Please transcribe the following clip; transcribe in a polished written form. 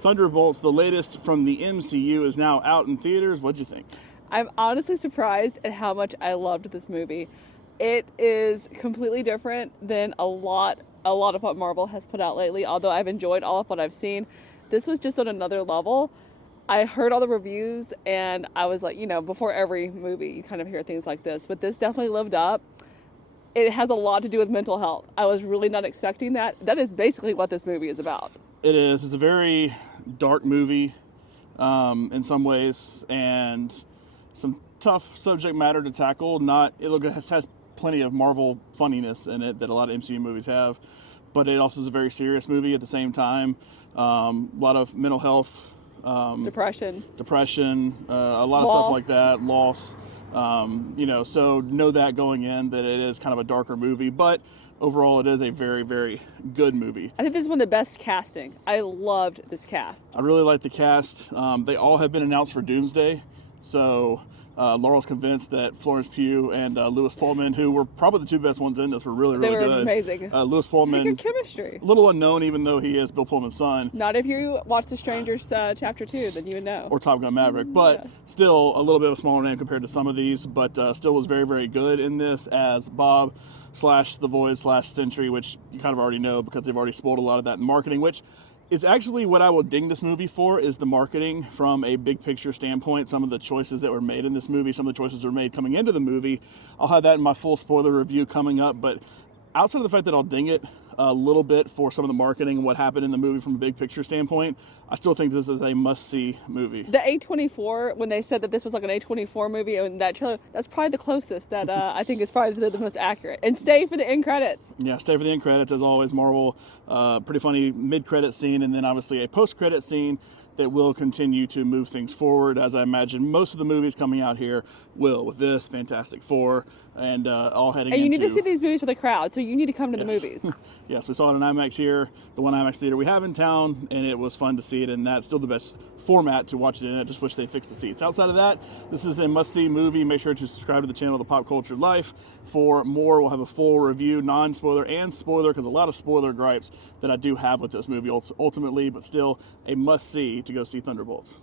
Thunderbolts, the latest from the MCU, is now out in theaters. What'd you think? I'm honestly surprised at how much I loved this movie. It is completely different than a lot of what Marvel has put out lately, although I've enjoyed all of what I've seen. This was just on another level. I heard all the reviews and I was like, before every movie you kind of hear things like this, but this definitely lived up. It has a lot to do with mental health. I was really not expecting that. That is basically what this movie is about. It is. It's a very dark movie in some ways, and some tough subject matter to tackle. It has plenty of Marvel funniness in it that a lot of MCU movies have, but it also is a very serious movie at the same time. A lot of mental health, Depression, a lot of stuff like that, loss. So know that going in that it is kind of a darker movie, but overall it is a very, very good movie. I think this is one of the best casting. I loved this cast. I really like the cast. They all have been announced for Doomsday, so Laurel's convinced that Florence Pugh and Lewis Pullman, who were probably the two best ones in this, were really, really good. They were amazing. Lewis Pullman, good chemistry. A little unknown, even though he is Bill Pullman's son. Not if you watch The Strangers Chapter 2, then you would know. Or Top Gun Maverick, but still a little bit of a smaller name compared to some of these, but still was very, very good in this as Bob / The Void / Sentry, which you kind of already know because they've already spoiled a lot of that in marketing, which is actually what I will ding this movie for, is the marketing from a big picture standpoint. Some of the choices that were made in this movie, some of the choices that were made coming into the movie. I'll have that in my full spoiler review coming up, but outside of the fact that I'll ding it a little bit for some of the marketing and what happened in the movie from a big picture standpoint, I still think this is a must-see movie. The A24, when they said that this was like an A24 movie and that trailer, that's probably the closest that I think is probably the most accurate. And stay for the end credits. Yeah, stay for the end credits. As always, Marvel, pretty funny mid-credit scene, and then obviously a post-credit scene that will continue to move things forward, as I imagine most of the movies coming out here will, with this, Fantastic Four, and all heading into... And you need to see these movies with a crowd, so you need to come to the movies. Yes, we saw it in IMAX here, the one IMAX theater we have in town, and it was fun to see it, and that's still the best format to watch it in. I just wish they fixed the seats. Outside of that, this is a must-see movie. Make sure to subscribe to the channel, The Pop Culture Life, for more. We'll have a full review, non-spoiler and spoiler, because a lot of spoiler gripes that I do have with this movie ultimately, but still a must-see to go see Thunderbolts.